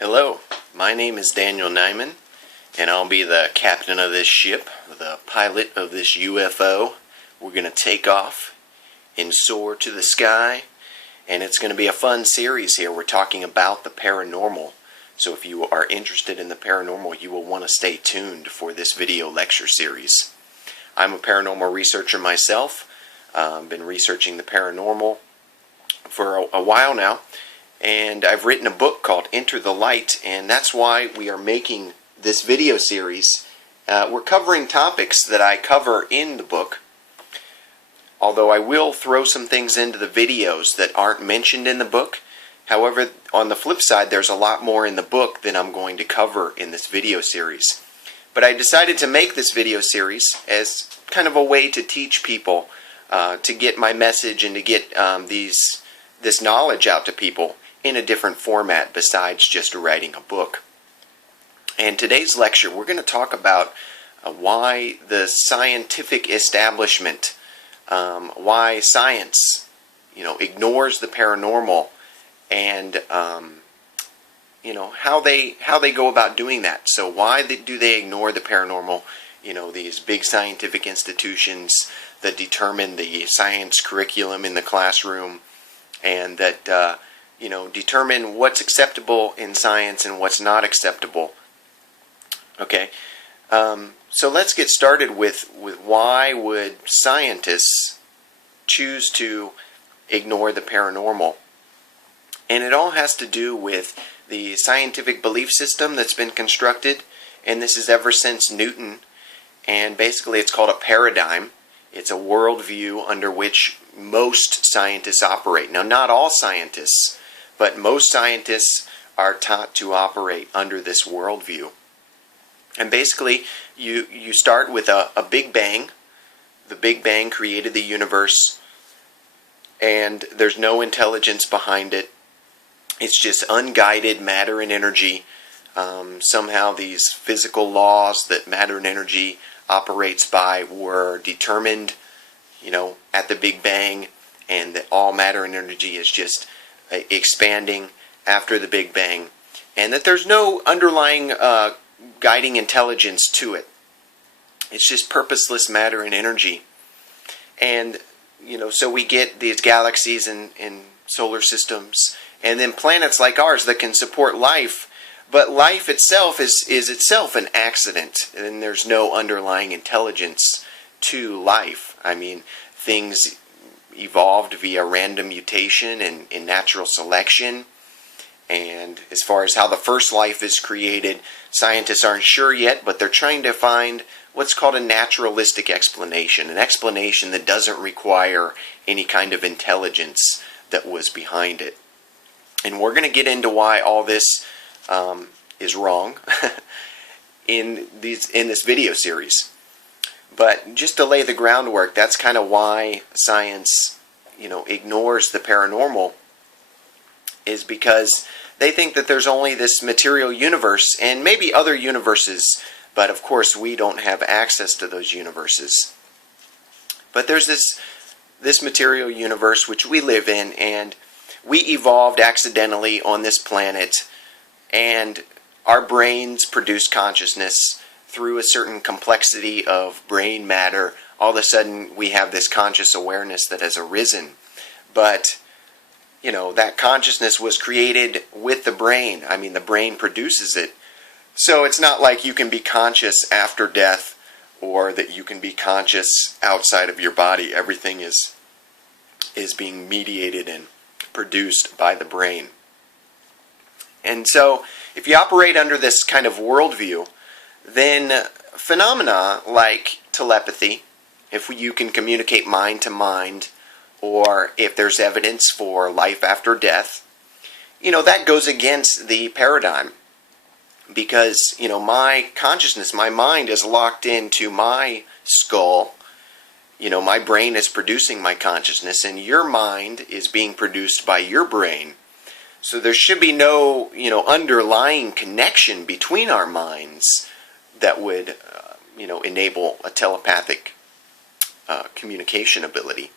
Hello, my name is Daniel Neiman, and I'll be the captain of this ship, the pilot of this UFO. We're going to take off and soar to the sky, and it's going to be a fun series here. We're talking about the paranormal, so if you are interested in the paranormal, you will want to stay tuned for this video lecture series. I'm a paranormal researcher myself. Been researching the paranormal for a while now. And I've written a book called Enter the Light, and that's why we are making this video series. We're covering topics that I cover in the book, although I will throw some things into the videos that aren't mentioned in the book. However, on the flip side, there's a lot more in the book than I'm going to cover in this video series. But I decided to make this video series as kind of a way to teach people, to get my message and to get this knowledge out to people in a different format besides just writing a book. And today's lecture, we're going to talk about why the scientific establishment, why science, ignores the paranormal, and how they go about doing that. So why do they ignore the paranormal? These big scientific institutions that determine the science curriculum in the classroom, and that determine what's acceptable in science and what's not acceptable. Okay, so let's get started with why would scientists choose to ignore the paranormal. And it all has to do with the scientific belief system that's been constructed, and this is ever since Newton, and basically it's called a paradigm. It's a worldview under which most scientists operate. Now, not all scientists, but most scientists are taught to operate under this worldview. And basically, you start with a Big Bang. The Big Bang created the universe, and there's no intelligence behind it. It's just unguided matter and energy. Somehow these physical laws that matter and energy operates by were determined, at the Big Bang, and that all matter and energy is just expanding after the Big Bang, and that there's no underlying guiding intelligence to it. It's just purposeless matter and energy. And so we get these galaxies and solar systems, and then planets like ours that can support life, but life itself is itself an accident, and there's no underlying intelligence to life. I mean, things evolved via random mutation and natural selection. And as far as how the first life is created, scientists aren't sure yet, but they're trying to find what's called a naturalistic explanation, an explanation that doesn't require any kind of intelligence that was behind it. And we're going to get into why all this is wrong in this video series. But just to lay the groundwork, that's kind of why science, ignores the paranormal, is because they think that there's only this material universe and maybe other universes, but of course we don't have access to those universes. But there's this material universe which we live in, and we evolved accidentally on this planet, and our brains produce consciousness through a certain complexity of brain matter. All of a sudden we have this conscious awareness that has arisen. But that consciousness was created with the brain. I mean, the brain produces it. So it's not like you can be conscious after death, or that you can be conscious outside of your body. Everything is being mediated and produced by the brain. And so if you operate under this kind of worldview, then phenomena like telepathy, if you can communicate mind to mind, or if there's evidence for life after death, that goes against the paradigm. Because, my consciousness, my mind is locked into my skull. My brain is producing my consciousness, and your mind is being produced by your brain. So there should be no, underlying connection between our minds that would, enable a telepathic communication ability.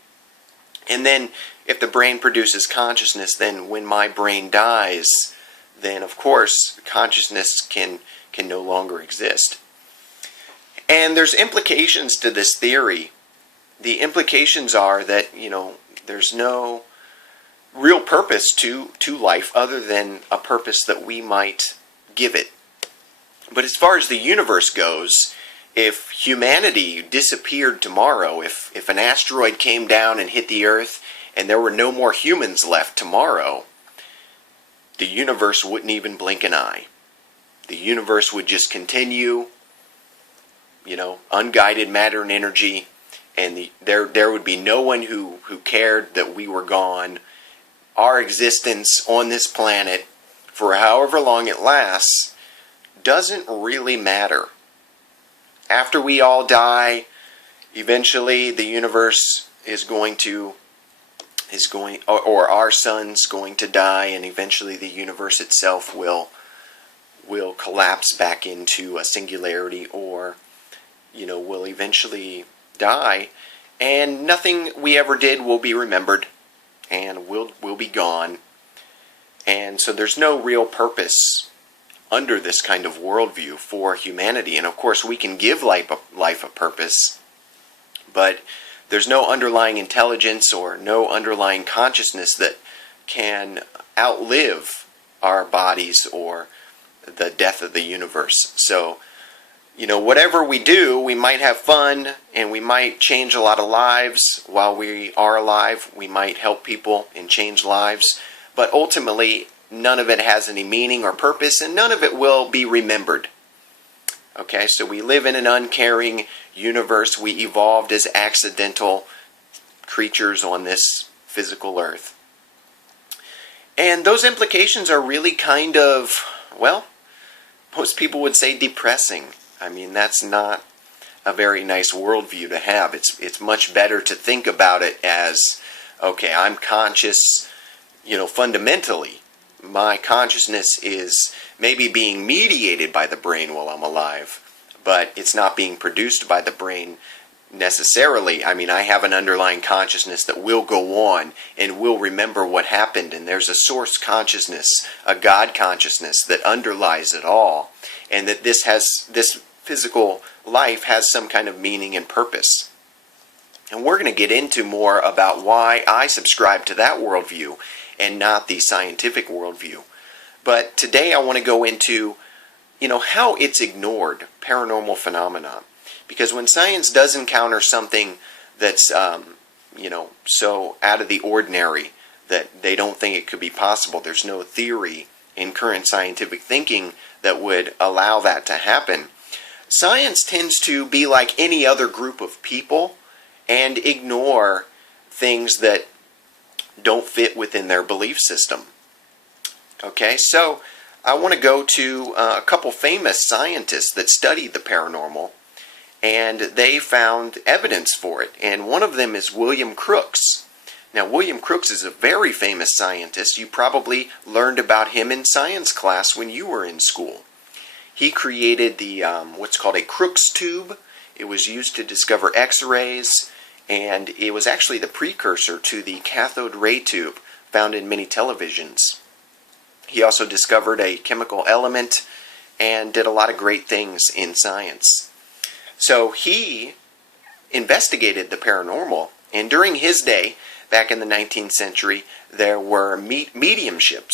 And then if the brain produces consciousness, then when my brain dies, then of course consciousness can no longer exist. And there's implications to this theory. The implications are that, there's no real purpose to life other than a purpose that we might give it. But as far as the universe goes, if humanity disappeared tomorrow, if an asteroid came down and hit the Earth and there were no more humans left tomorrow, the universe wouldn't even blink an eye. The universe would just continue, unguided matter and energy, and there would be no one who cared that we were gone. Our existence on this planet, for however long it lasts, doesn't really matter. After we all die, eventually the universe or our sun's going to die, and eventually the universe itself will collapse back into a singularity, or will eventually die, and nothing we ever did will be remembered, and we'll be gone. And so there's no real purpose under this kind of worldview for humanity. And of course we can give life a purpose, but there's no underlying intelligence or no underlying consciousness that can outlive our bodies or the death of the universe. So, whatever we do, we might have fun and we might change a lot of lives while we are alive. We might help people and change lives, but ultimately none of it has any meaning or purpose, and none of it will be remembered. Okay, so we live in an uncaring universe. We evolved as accidental creatures on this physical earth. And those implications are really kind of, most people would say depressing. I mean, that's not a very nice worldview to have. It's much better to think about it as, okay, I'm conscious, fundamentally. My consciousness is maybe being mediated by the brain while I'm alive, but it's not being produced by the brain necessarily. I mean, I have an underlying consciousness that will go on and will remember what happened, and there's a source consciousness, a God consciousness that underlies it all, and that this physical life has some kind of meaning and purpose. And we're going to get into more about why I subscribe to that worldview and not the scientific worldview. But today I want to go into, how it's ignored, paranormal phenomena. Because when science does encounter something that's, so out of the ordinary that they don't think it could be possible, there's no theory in current scientific thinking that would allow that to happen. Science tends to be like any other group of people and ignore things that don't fit within their belief system. Okay, so I want to go to a couple famous scientists that studied the paranormal, and they found evidence for it. And one of them is William Crookes. Now, William Crookes is a very famous scientist. You probably learned about him in science class when you were in school. He created the what's called a Crookes tube. It was used to discover X-rays, and it was actually the precursor to the cathode ray tube found in many televisions. He also discovered a chemical element and did a lot of great things in science. So he investigated the paranormal, and during his day, back in the 19th century, there were mediumship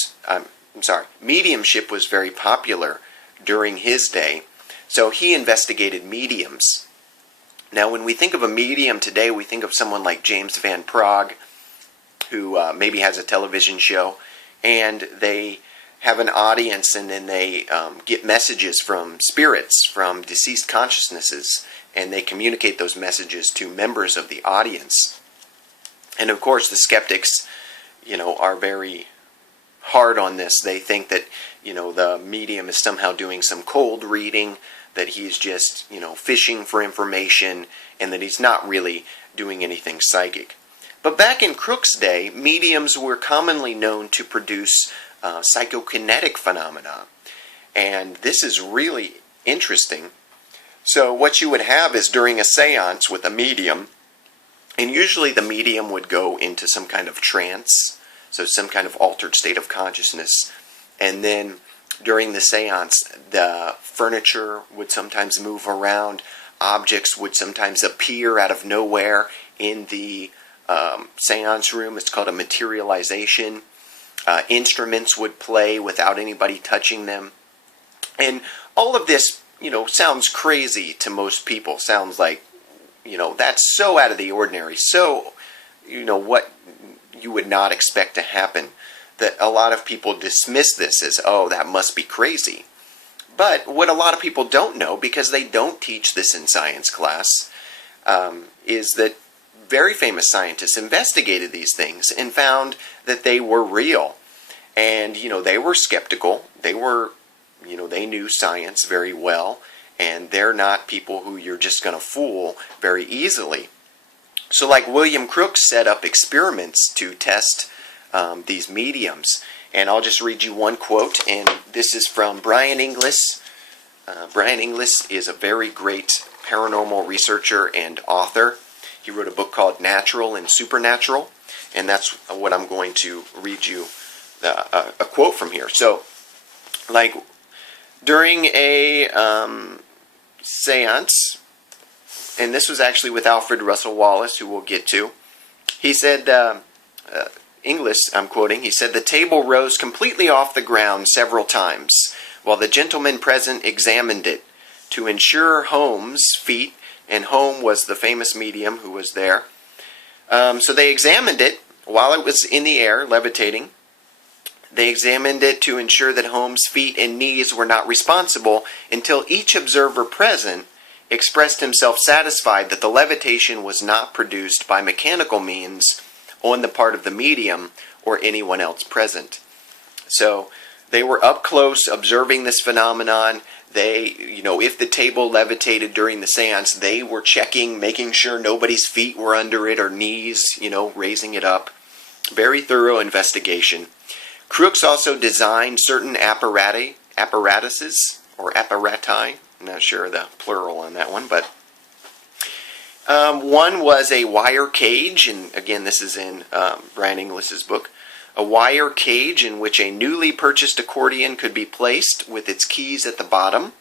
was very popular during his day. So he investigated mediums. Now, when we think of a medium today, we think of someone like James Van Praagh, who maybe has a television show, and they have an audience, and then they get messages from spirits, from deceased consciousnesses, and they communicate those messages to members of the audience. And of course, the skeptics, are very hard on this. They think that, the medium is somehow doing some cold reading, that he's just, fishing for information, and that he's not really doing anything psychic. But back in Crookes' day, mediums were commonly known to produce psychokinetic phenomena. And this is really interesting. So what you would have is during a seance with a medium, and usually the medium would go into some kind of trance, so some kind of altered state of consciousness, And then during the seance, the furniture would sometimes move around. Objects would sometimes appear out of nowhere in the seance room. It's called a materialization. Instruments would play without anybody touching them. And all of this, sounds crazy to most people. Sounds like, that's so out of the ordinary. So, what you would not expect to happen. That a lot of people dismiss this as, oh, that must be crazy. But what a lot of people don't know, because they don't teach this in science class, is that very famous scientists investigated these things and found that they were real. And, they were skeptical. They were, they knew science very well. And they're not people who you're just going to fool very easily. So like William Crookes set up experiments to test these mediums. And I'll just read you one quote, and this is from Brian Inglis. Brian Inglis is a very great paranormal researcher and author. He wrote a book called Natural and Supernatural, and that's what I'm going to read you a quote from here. So, like, during a seance, and this was actually with Alfred Russel Wallace, who we'll get to, he said, Inglis, I'm quoting, he said, "The table rose completely off the ground several times, while the gentleman present examined it to ensure Holmes' feet," and Holmes was the famous medium who was there. So they examined it while it was in the air, levitating. They examined it to ensure that Holmes' feet and knees were not responsible until each observer present expressed himself satisfied that the levitation was not produced by mechanical means on the part of the medium or anyone else present. So they were up close observing this phenomenon. They, if the table levitated during the seance, they were checking, making sure nobody's feet were under it or knees, raising it up. Very thorough investigation. Crookes also designed certain apparatuses, or apparati. I'm not sure the plural on that one, but one was a wire cage, and again, this is in Brian Inglis's book. A wire cage in which a newly purchased accordion could be placed with its keys at the bottom.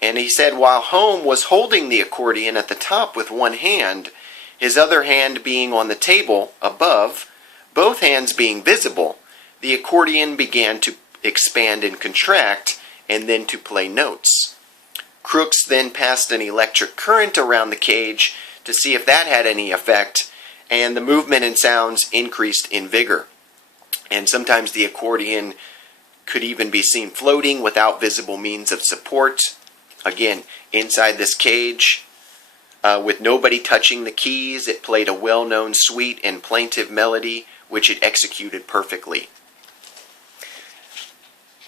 And he said while Holmes was holding the accordion at the top with one hand, his other hand being on the table above, both hands being visible, the accordion began to expand and contract and then to play notes. Crookes then passed an electric current around the cage to see if that had any effect, and the movement and sounds increased in vigor. And sometimes the accordion could even be seen floating without visible means of support. Again, inside this cage, with nobody touching the keys, it played a well-known sweet and plaintive melody, which it executed perfectly.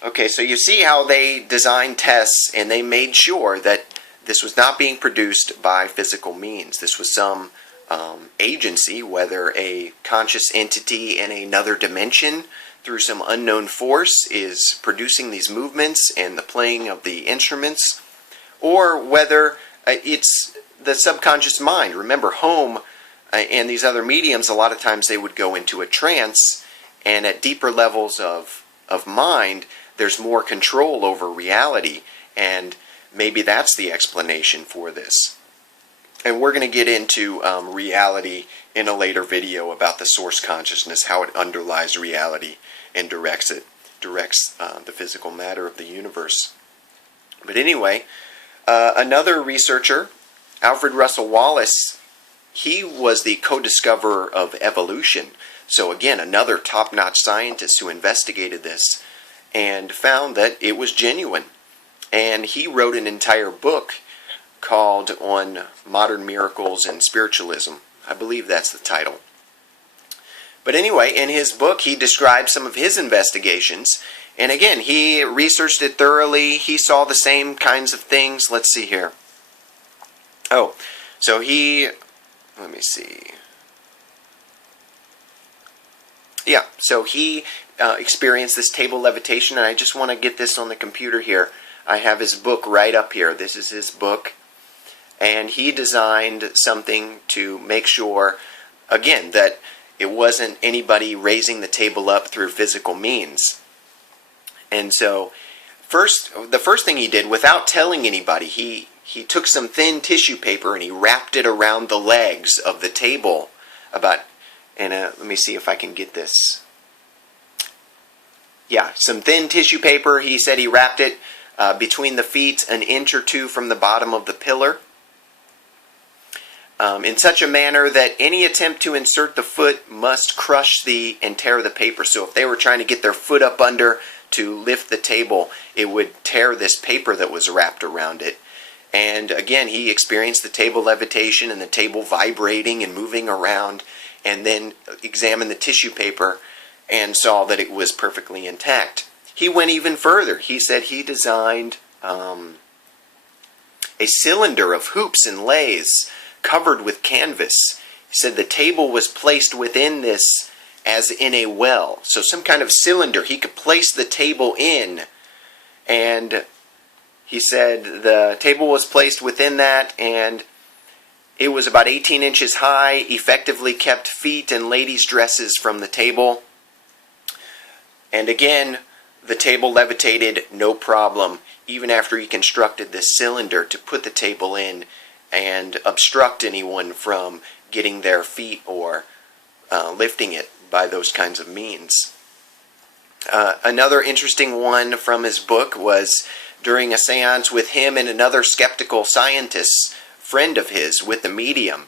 Okay, so you see how they designed tests, and they made sure that this was not being produced by physical means. This was some agency, whether a conscious entity in another dimension through some unknown force is producing these movements and the playing of the instruments, or whether it's the subconscious mind. Remember, Holmes and these other mediums, a lot of times they would go into a trance, and at deeper levels of mind, there's more control over reality, and maybe that's the explanation for this. And we're going to get into reality in a later video about the source consciousness, how it underlies reality and directs the physical matter of the universe. But anyway, another researcher, Alfred Russel Wallace, he was the co-discoverer of evolution. So again, another top-notch scientist who investigated this and found that it was genuine. And he wrote an entire book called On Modern Miracles and Spiritualism. I believe that's the title. But anyway, in his book, he described some of his investigations. And again, he researched it thoroughly. He saw the same kinds of things. Let's see here. Oh, so let me see. Yeah, so he experienced this table levitation, and I just want to get this on the computer here. I have his book right up here. This is his book. And he designed something to make sure, again, that it wasn't anybody raising the table up through physical means. And so the first thing he did, without telling anybody, he took some thin tissue paper and he wrapped it around the legs of the table let me see if I can get this. Yeah, some thin tissue paper. He said he wrapped it between the feet, an inch or two from the bottom of the pillar, in such a manner that any attempt to insert the foot must crush and tear the paper. So if they were trying to get their foot up under to lift the table, it would tear this paper that was wrapped around it. And again, he experienced the table levitation and the table vibrating and moving around, and then examined the tissue paper and saw that it was perfectly intact. He went even further. He said he designed a cylinder of hoops and laths covered with canvas. He said the table was placed within this as in a well. So some kind of cylinder he could place the table in, and he said the table was placed within that, and it was about 18 inches high, effectively kept feet and ladies' dresses from the table. And again, the table levitated no problem, even after he constructed this cylinder to put the table in and obstruct anyone from getting their feet or lifting it by those kinds of means. Another interesting one from his book was during a seance with him and another skeptical scientist friend of his with the medium.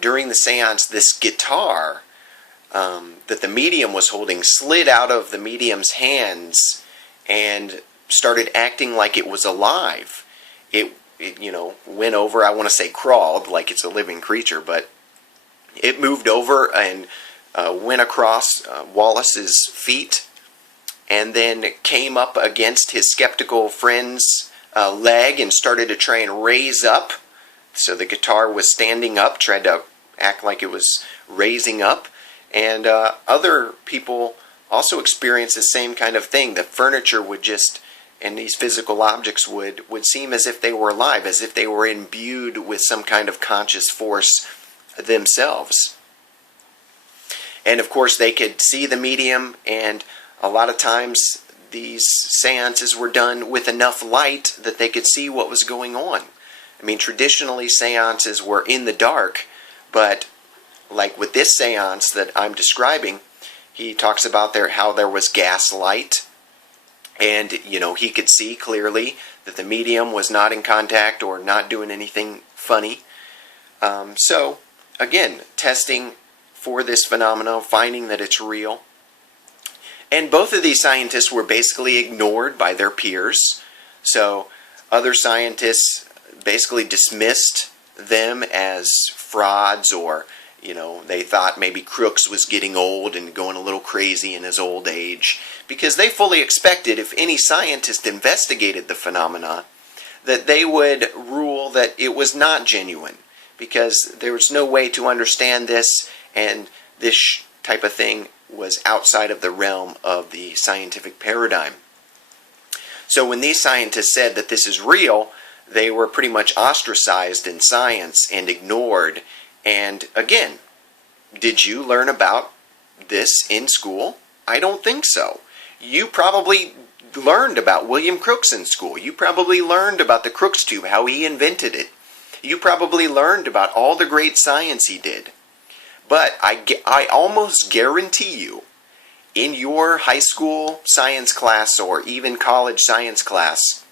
During the seance, this guitar that the medium was holding slid out of the medium's hands and started acting like it was alive. It went over, I want to say crawled, like it's a living creature, but it moved over and went across Wallace's feet, and then came up against his skeptical friend's leg and started to try and raise up. So the guitar was standing up, tried to act like it was raising up. And other people also experienced the same kind of thing. The furniture would and these physical objects would seem as if they were alive, as if they were imbued with some kind of conscious force themselves. And of course they could see the medium, and a lot of times these seances were done with enough light that they could see what was going on. I mean, traditionally seances were in the dark, but like with this seance that I'm describing, he talks about how there was gas light, and he could see clearly that the medium was not in contact or not doing anything funny. So again, testing for this phenomenon, finding that it's real. And both of these scientists were basically ignored by their peers. So other scientists basically dismissed them as frauds, or they thought maybe Crookes was getting old and going a little crazy in his old age, because they fully expected, if any scientist investigated the phenomena, that they would rule that it was not genuine, because there was no way to understand this, and this type of thing was outside of the realm of the scientific paradigm. So when these scientists said that this is real, they were pretty much ostracized in science and ignored. And again, did you learn about this in school? I don't think so. You probably learned about William Crookes in school. You probably learned about the Crookes tube, how he invented it. You probably learned about all the great science he did. But I almost guarantee you, in your high school science class or even college science class,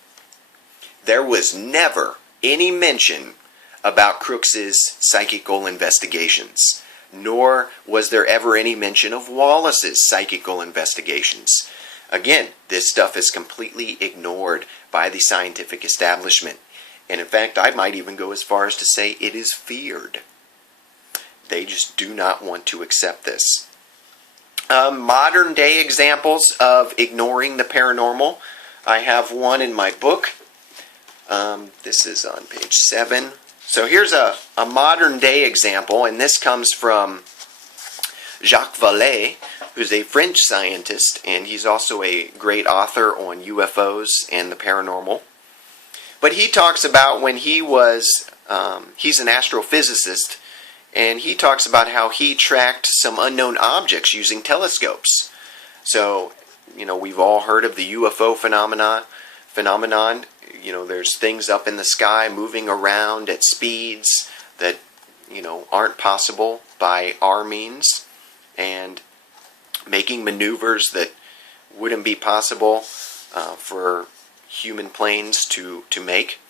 there was never any mention about Crookes' psychical investigations, nor was there ever any mention of Wallace's psychical investigations. Again, this stuff is completely ignored by the scientific establishment. And in fact, I might even go as far as to say it is feared. They just do not want to accept this. Modern day examples of ignoring the paranormal. I have one in my book. This is on page 7. So here's a modern day example, and this comes from Jacques Vallée, who's a French scientist, and he's also a great author on UFOs and the paranormal. But he talks about when he's an astrophysicist, and he talks about how he tracked some unknown objects using telescopes. So we've all heard of the UFO phenomenon. There's things up in the sky moving around at speeds that, aren't possible by our means, and making maneuvers that wouldn't be possible for human planes to make.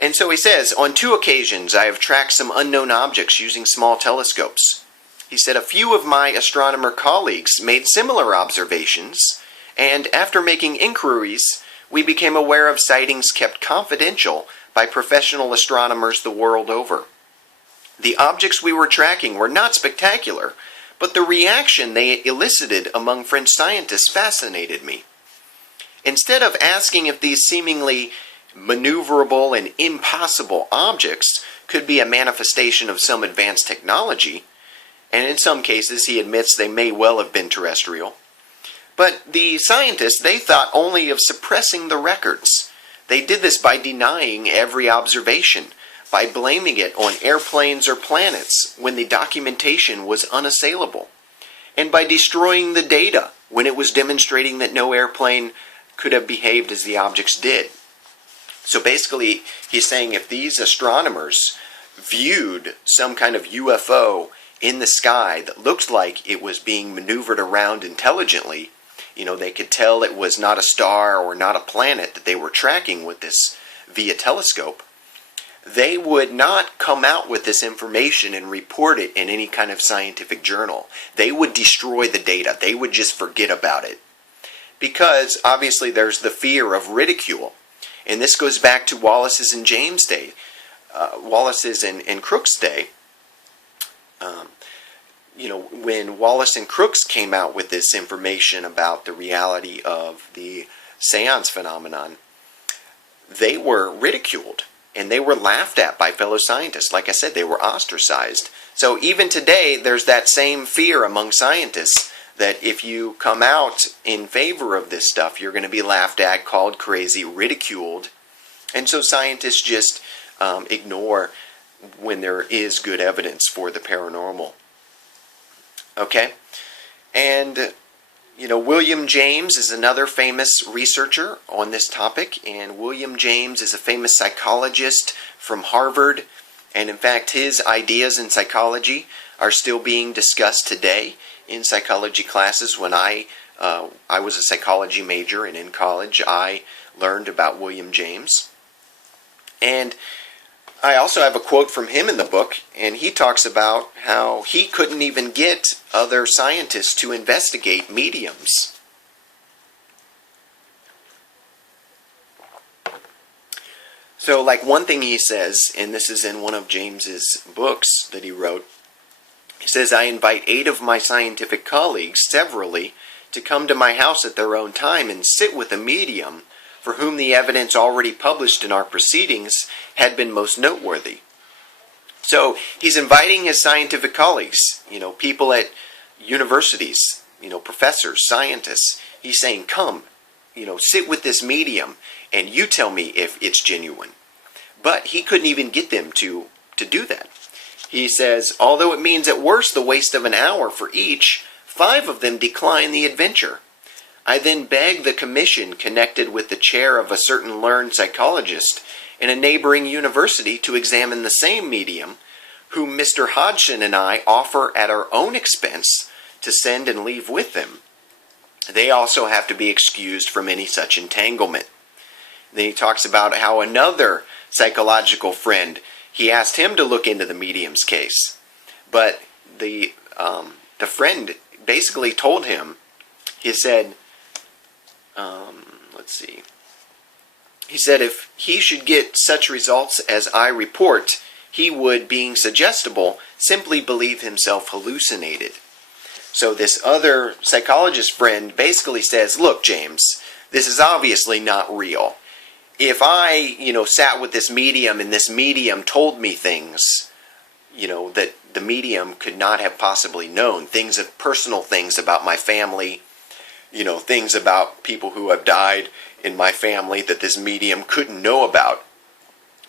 And so he says, on 2 occasions I have tracked some unknown objects using small telescopes. He said, a few of my astronomer colleagues made similar observations, and after making inquiries, we became aware of sightings kept confidential by professional astronomers the world over. The objects we were tracking were not spectacular, but the reaction they elicited among French scientists fascinated me. Instead of asking if these seemingly maneuverable and impossible objects could be a manifestation of some advanced technology, and in some cases he admits they may well have been terrestrial, but the scientists, they thought only of suppressing the records. They did this by denying every observation, by blaming it on airplanes or planets when the documentation was unassailable, and by destroying the data when it was demonstrating that no airplane could have behaved as the objects did. So basically, he's saying if these astronomers viewed some kind of UFO in the sky that looked like it was being maneuvered around intelligently, they could tell it was not a star or not a planet that they were tracking with this via telescope, they would not come out with this information and report it in any kind of scientific journal. They would destroy the data. They would just forget about it. Because, obviously, there's the fear of ridicule. And this goes back to Wallace's and James' day. Wallace's and Crookes' day. When Wallace and Crookes came out with this information about the reality of the seance phenomenon, they were ridiculed. And they were laughed at by fellow scientists. Like I said, they were ostracized. So even today, there's that same fear among scientists that if you come out in favor of this stuff, you're going to be laughed at, called crazy, ridiculed. And so scientists just ignore when there is good evidence for the paranormal. Okay? And William James is another famous researcher on this topic, and William James is a famous psychologist from Harvard, and in fact his ideas in psychology are still being discussed today in psychology classes. When I was a psychology major, and in college I learned about William James. And I also have a quote from him in the book, and he talks about how he couldn't even get other scientists to investigate mediums. So, one thing he says, and this is in one of James's books that he wrote, he says, I invite 8 of my scientific colleagues severally to come to my house at their own time and sit with a medium for whom the evidence already published in our proceedings had been most noteworthy. So he's inviting his scientific colleagues, people at universities, professors, scientists. He's saying, come, sit with this medium and you tell me if it's genuine. But he couldn't even get them to do that. He says, although it means at worst the waste of an hour for each, 5 of them decline the adventure. I then begged the commission connected with the chair of a certain learned psychologist in a neighboring university to examine the same medium, whom Mr. Hodgson and I offer at our own expense to send and leave with them. They also have to be excused from any such entanglement. Then he talks about how another psychological friend, he asked him to look into the medium's case. But the friend basically told him, he said, he said if he should get such results as I report, he would, being suggestible, simply believe himself hallucinated. So this other psychologist friend basically says, look, James, this is obviously not real. If I, sat with this medium and this medium told me things, that the medium could not have possibly known, personal things about my family, things about people who have died in my family that this medium couldn't know about.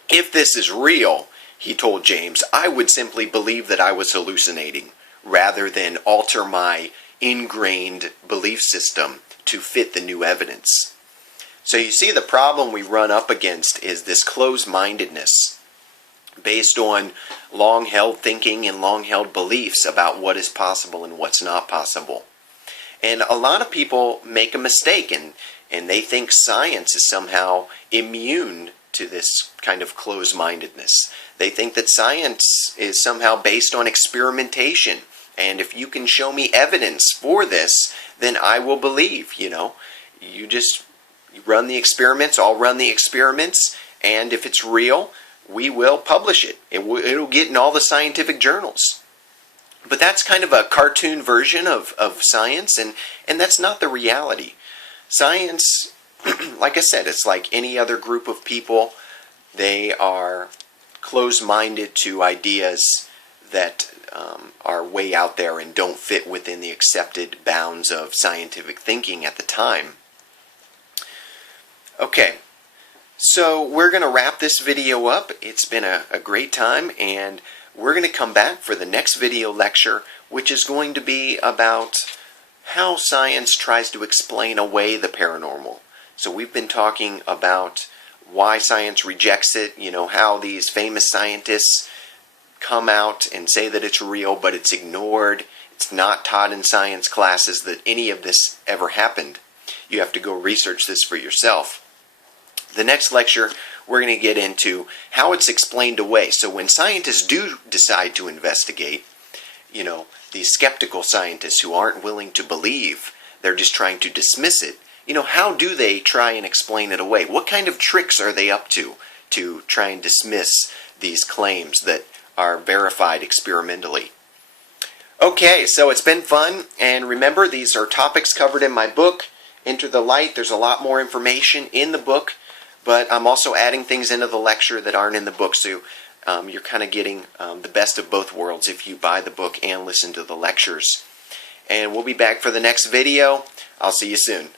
If this is real, he told James, I would simply believe that I was hallucinating rather than alter my ingrained belief system to fit the new evidence. So you see, the problem we run up against is this closed-mindedness based on long-held thinking and long-held beliefs about what is possible and what's not possible. And a lot of people make a mistake, and they think science is somehow immune to this kind of closed-mindedness. They think that science is somehow based on experimentation, and if you can show me evidence for this, then I will believe. You just run the experiments, I'll run the experiments, and if it's real, we will publish it. It'll get in all the scientific journals. But that's kind of a cartoon version of science, and that's not the reality. Science, like I said, it's like any other group of people. They are closed-minded to ideas that are way out there and don't fit within the accepted bounds of scientific thinking at the time. Okay, so we're going to wrap this video up. It's been a great time, and we're going to come back for the next video lecture, which is going to be about how science tries to explain away the paranormal. So we've been talking about why science rejects it, how these famous scientists come out and say that it's real, but it's ignored. It's not taught in science classes that any of this ever happened. You have to go research this for yourself. The next lecture, we're going to get into how it's explained away. So when scientists do decide to investigate, these skeptical scientists who aren't willing to believe, they're just trying to dismiss it, how do they try and explain it away? What kind of tricks are they up to try and dismiss these claims that are verified experimentally? Okay, so it's been fun, and remember, these are topics covered in my book, Enter the Light. There's a lot more information in the book, but I'm also adding things into the lecture that aren't in the book, so you're kind of getting the best of both worlds if you buy the book and listen to the lectures. And we'll be back for the next video. I'll see you soon.